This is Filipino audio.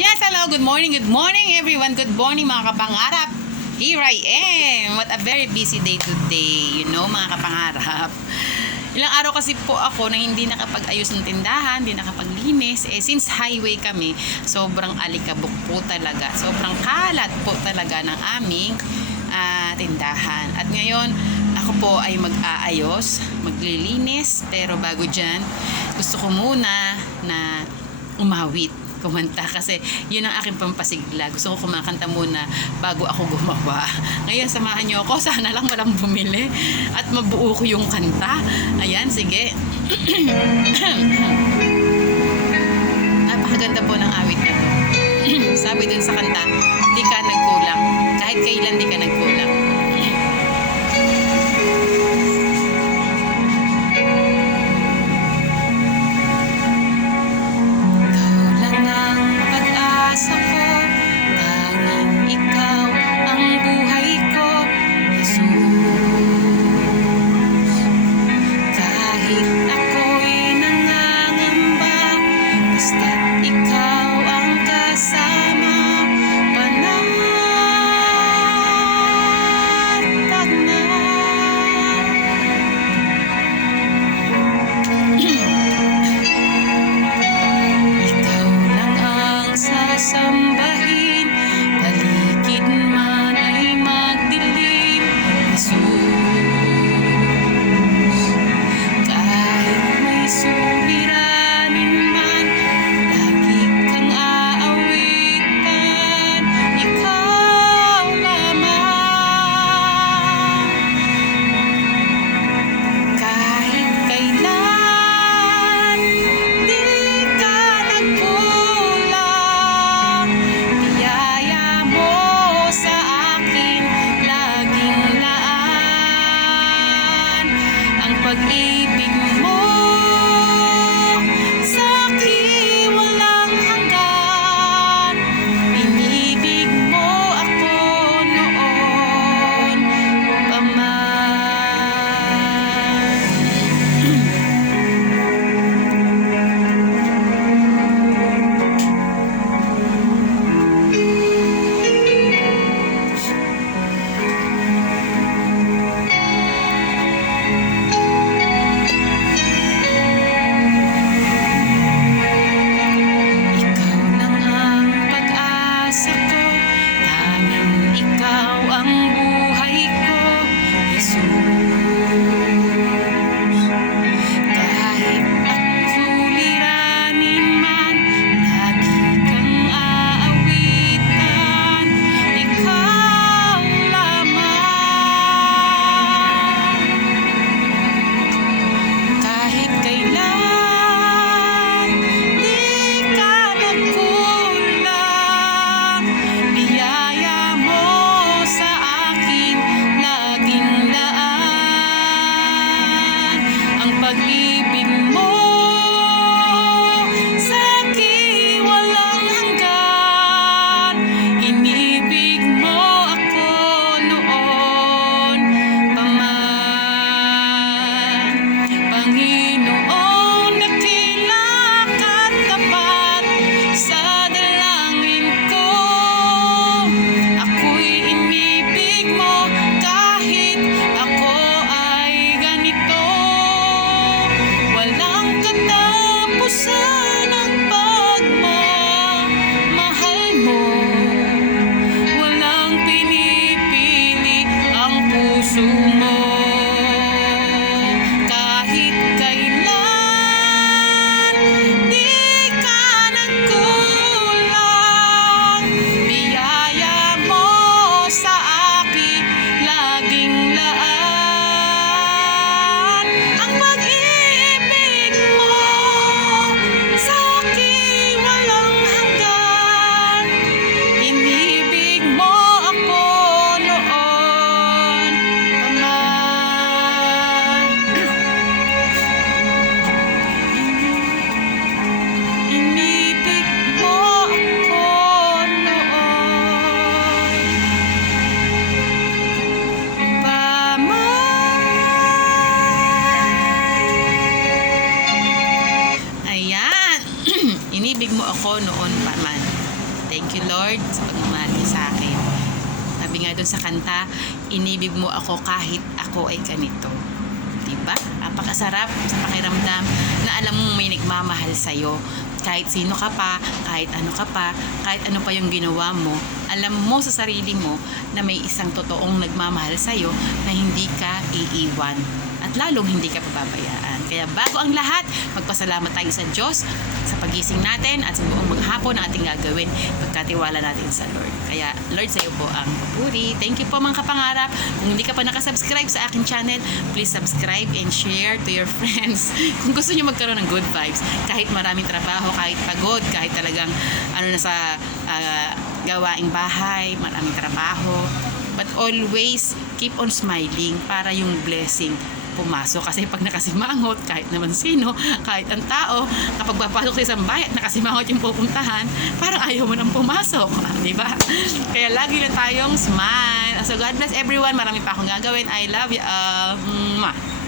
Yes, hello, good morning, good morning everyone. Good morning mga kapangarap. Here I am. What a very busy day today. You know, mga kapangarap. Ilang araw kasi po ako na hindi nakapag-ayos ng tindahan, hindi nakapaglinis. Eh, since highway kami, sobrang alikabok po talaga. Sobrang kalat po talaga ng aming ah, tindahan. At ngayon, ako po ay mag-aayos, maglilinis. Pero bago dyan, gusto ko muna na umawit kumanta kasi yun ang aking pampasigla. Gusto ko kumakanta muna bago ako gumawa. Ngayon, samahan niyo ako. Sana lang walang bumili at mabuo ko yung kanta. Ayan, sige. Napakaganda po ng awit na to. Sabi dun sa kanta, di ka nagkulang. Kahit kailan di ka nagkulang. Ang pag-ibig mo soon. Thank you, Lord, sa pagmamahal niyo sa akin. Sabi nga doon sa kanta, inibig mo ako kahit ako ay ganito. Diba? Apakasarap sa pakiramdam na alam mo may nagmamahal sa'yo. Kahit sino ka pa, kahit ano ka pa, kahit ano pa yung ginawa mo, alam mo sa sarili mo na may isang totoong nagmamahal sa'yo na hindi ka iiwan at lalong hindi ka pababayaan. Kaya bago ang lahat, magpasalamat tayo sa Diyos sa pagising natin at sa buong maghapon na ating gagawin pagkatiwala natin sa Lord. Kaya Lord, sa iyo po ang papuri. Thank you po mga kapangarap. Kung hindi ka pa nakasubscribe sa aking channel, please subscribe and share to your friends. Kung gusto niyo magkaroon ng good vibes, kahit maraming trabaho, kahit pagod, kahit talagang ano na sa ah, gawaing bahay, maraming trabaho, but always keep on smiling para yung blessing pumasok. Kasi pag nakasimangot kahit naman sino kahit ang tao kapag papasok sa isang bayan nakasimangot yung pupuntahan parang ayaw mo nang pumasok. Di ba? Kaya lagi lang tayong smile. So God bless everyone. Marami pa akong gagawin. I love you Mwah.